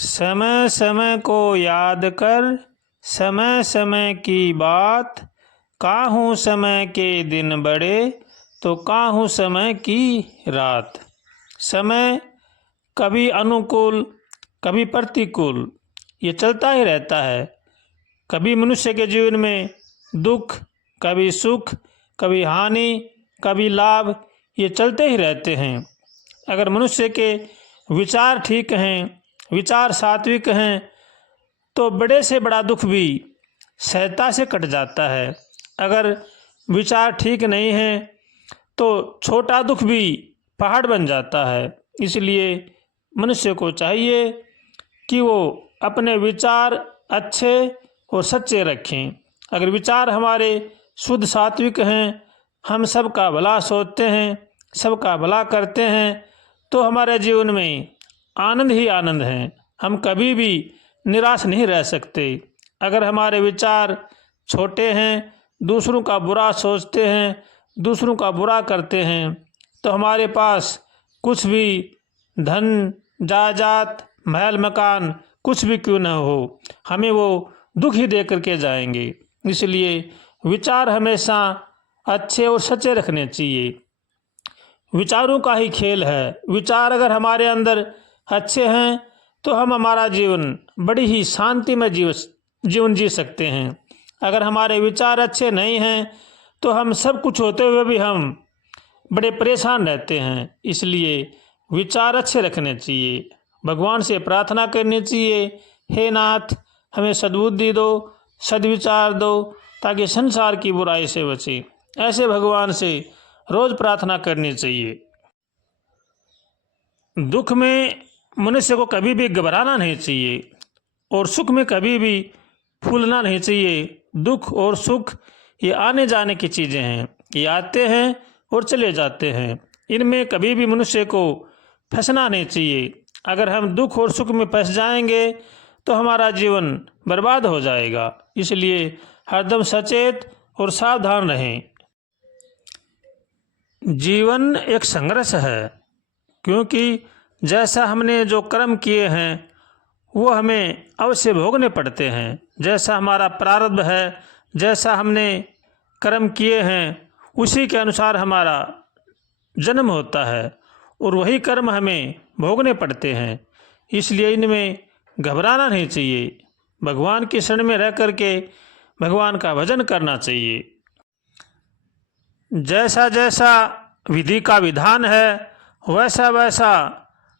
समय समय को याद कर, समय समय की बात। काहूँ समय के दिन बड़े, तो काहूँ समय की रात। समय कभी अनुकूल कभी प्रतिकूल ये चलता ही रहता है। कभी मनुष्य के जीवन में दुख, कभी सुख, कभी हानि, कभी लाभ, ये चलते ही रहते हैं। अगर मनुष्य के विचार ठीक हैं, विचार सात्विक हैं, तो बड़े से बड़ा दुख भी सहजता से कट जाता है। अगर विचार ठीक नहीं है तो छोटा दुख भी पहाड़ बन जाता है। इसलिए मनुष्य को चाहिए कि वो अपने विचार अच्छे और सच्चे रखें। अगर विचार हमारे शुद्ध सात्विक हैं, हम सबका भला सोचते हैं, सबका भला करते हैं, तो हमारे जीवन में आनंद ही आनंद है। हम कभी भी निराश नहीं रह सकते। अगर हमारे विचार छोटे हैं, दूसरों का बुरा सोचते हैं, दूसरों का बुरा करते हैं, तो हमारे पास कुछ भी धन जायदाद महल मकान कुछ भी क्यों न हो, हमें वो दुख ही दे करके जाएंगे। इसलिए विचार हमेशा अच्छे और सच्चे रखने चाहिए। विचारों का ही खेल है। विचार अगर हमारे अंदर अच्छे हैं तो हम हमारा जीवन बड़ी ही शांतिमय जीवन जी सकते हैं। अगर हमारे विचार अच्छे नहीं हैं तो हम सब कुछ होते हुए भी हम बड़े परेशान रहते हैं। इसलिए विचार अच्छे रखने चाहिए। भगवान से प्रार्थना करनी चाहिए, हे नाथ हमें सद्बुद्धि दो, सद्विचार दो, ताकि संसार की बुराई से बचे। ऐसे भगवान से रोज प्रार्थना करनी चाहिए। दुख में मनुष्य को कभी भी घबराना नहीं चाहिए और सुख में कभी भी फूलना नहीं चाहिए। दुख और सुख ये आने जाने की चीज़ें हैं, ये आते हैं और चले जाते हैं। इनमें कभी भी मनुष्य को फंसना नहीं चाहिए। अगर हम दुख और सुख में फंस जाएंगे तो हमारा जीवन बर्बाद हो जाएगा। इसलिए हरदम सचेत और सावधान रहें। जीवन एक संघर्ष है, क्योंकि जैसा हमने जो कर्म किए हैं वो हमें अवश्य भोगने पड़ते हैं। जैसा हमारा प्रारब्ध है, जैसा हमने कर्म किए हैं, उसी के अनुसार हमारा जन्म होता है और वही कर्म हमें भोगने पड़ते हैं। इसलिए इनमें घबराना नहीं चाहिए। भगवान की शरण में रह करके भगवान का भजन करना चाहिए। जैसा जैसा विधि का विधान है वैसा वैसा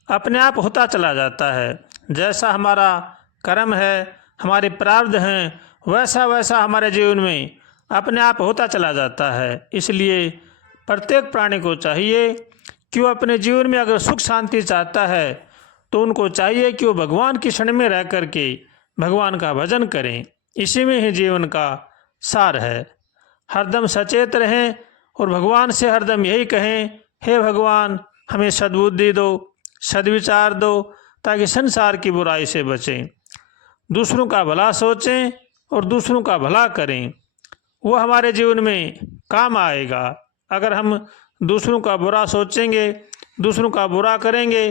अपने आप होता चला जाता है। जैसा हमारा कर्म है, हमारे प्रारब्ध हैं, वैसा वैसा हमारे जीवन में अपने आप होता चला जाता है। इसलिए प्रत्येक प्राणी को चाहिए कि वो अपने जीवन में अगर सुख शांति चाहता है तो उनको चाहिए कि वो भगवान की शरण में रह करके भगवान का भजन करें। इसी में ही जीवन का सार है। हरदम सचेत रहें और भगवान से हरदम यही कहें, हे भगवान हमें सद्बुद्धि दो, सद्विचार दो, ताकि संसार की बुराई से बचें। दूसरों का भला सोचें और दूसरों का भला करें, वो हमारे जीवन में काम आएगा। अगर हम दूसरों का बुरा सोचेंगे, दूसरों का बुरा करेंगे,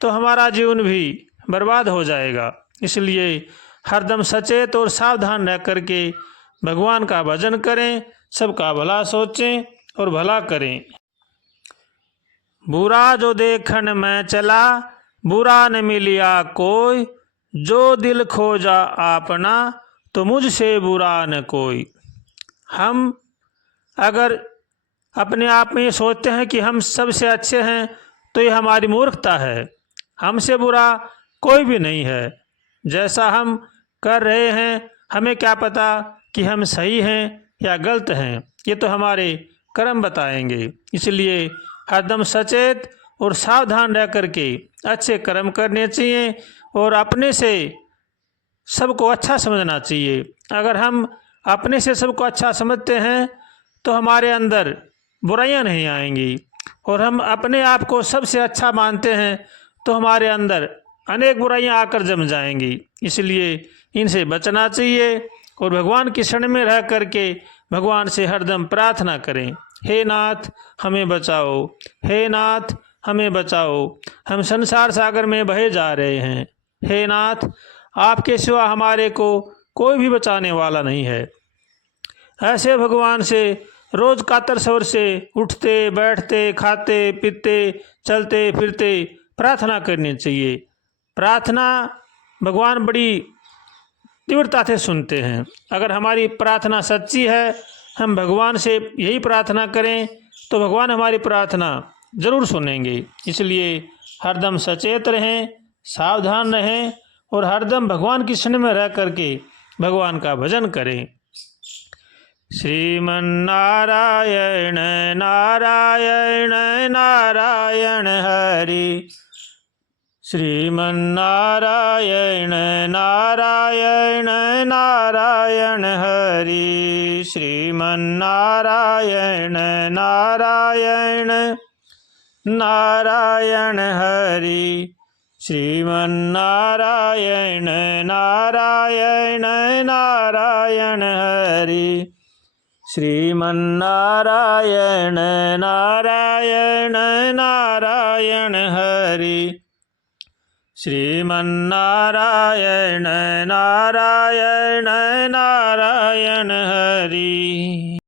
तो हमारा जीवन भी बर्बाद हो जाएगा। इसलिए हरदम सचेत और सावधान रह करके भगवान का भजन करें, सबका भला सोचें और भला करें। बुरा जो देखन में चला, बुरा न मिलिया कोई। जो दिल खोजा आपना, तो मुझसे बुरा न कोई। हम अगर अपने आप में ये सोचते हैं कि हम सबसे अच्छे हैं तो ये हमारी मूर्खता है। हमसे बुरा कोई भी नहीं है। जैसा हम कर रहे हैं हमें क्या पता कि हम सही हैं या गलत हैं, ये तो हमारे कर्म बताएंगे। इसलिए हरदम सचेत और सावधान रह करके अच्छे कर्म करने चाहिए और अपने से सबको अच्छा समझना चाहिए। अगर हम अपने से सबको अच्छा समझते हैं तो हमारे अंदर बुराइयां नहीं आएंगी, और हम अपने आप को सबसे अच्छा मानते हैं तो हमारे अंदर अनेक बुराइयां आकर जम जाएंगी। इसलिए इनसे बचना चाहिए और भगवान की शरण में रह करके भगवान से हरदम प्रार्थना करें, हे नाथ हमें बचाओ, हे नाथ हमें बचाओ, हम संसार सागर में बहे जा रहे हैं, हे नाथ, आपके सिवा हमारे को कोई भी बचाने वाला नहीं है। ऐसे भगवान से रोज कातर स्वर से उठते बैठते खाते पीते चलते फिरते प्रार्थना करनी चाहिए। प्रार्थना भगवान बड़ी तीव्रता से सुनते हैं। अगर हमारी प्रार्थना सच्ची है, हम भगवान से यही प्रार्थना करें, तो भगवान हमारी प्रार्थना जरूर सुनेंगे। इसलिए हरदम सचेत रहें, सावधान रहें और हरदम भगवान की शरण में रह करके भगवान का भजन करें। श्रीमन्नारायण नारायण नारायण हरि, श्रीमन्नारायण नारायण नारायण हरि, श्रीमन्नारायण नारायण नारायण हरि, श्रीमन्नारायण नारायण नारायण हरि, श्रीमन्नारायण नारायण नारायण हरि, श्रीमन्नारायण नारायण नारायण हरि।